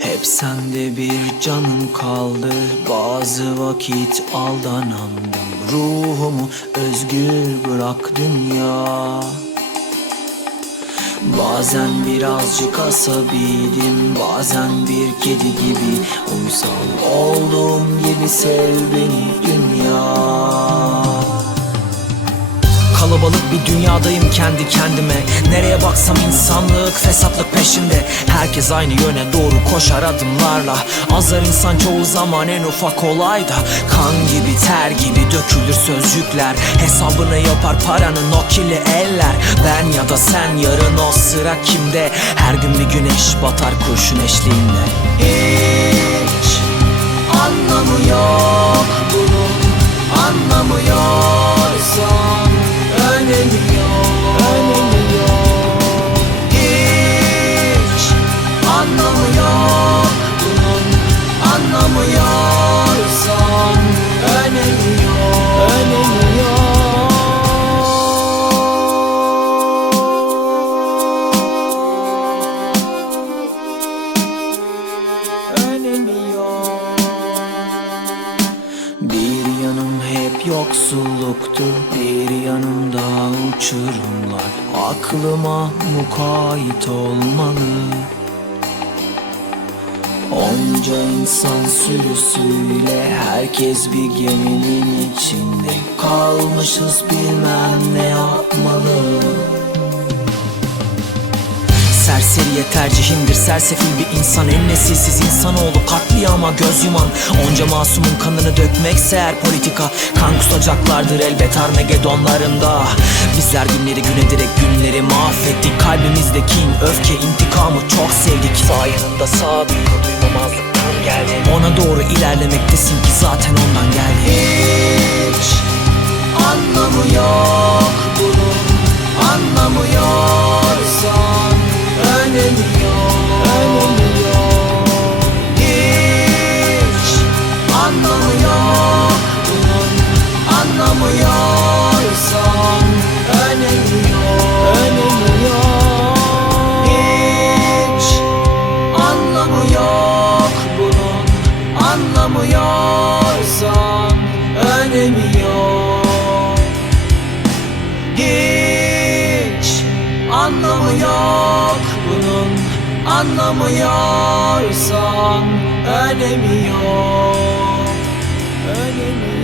Hep sende bir canım kaldı Bazı vakit aldanandım. Ruhumu özgür bırak dünya. Bazen birazcık asabiydim Bazen bir kedi gibi Uysal olduğum gibi sev beni dünya Kalabalık bir dünyadayım kendi kendime. Nereye baksam insanlık fesatlık peşinde. Herkes aynı yöne doğru koşar adımlarla. Azar insan çoğu zaman en ufak olayda. Kan gibi ter gibi dökülür sözcükler. Hesabını yapar paranın o kirli eller. Ben ya da sen yarın o sıra kimde? Her gün bir güneş batar kurşun eşliğinde. Hiç anlamı bir yanım hep yoksulluktu Bir yanımda uçurumlar. Aklıma mukayyet olmalı Onca insan sürüsüyle Herkes bir geminin içinde. Kalmışız bilmem ne yapmalı Serseriye tercihimdir sersefil bir insan En nesilsiz insanoğlu katliama göz yuman. Onca masumun kanını dökmekse eğer politika Kan kusacaklardır elbet Armagedonlarında. Bizler günleri güne direkt günleri mahvettik. Kalbimizde kin, öfke, intikamı çok sevdik. Sağ yanında sağduyu duymamazlıktan geldi Ona doğru ilerlemektesin ki zaten ondan geldi anlamı yok bunun. Anlamıyorsan önemi yok. Önemi yok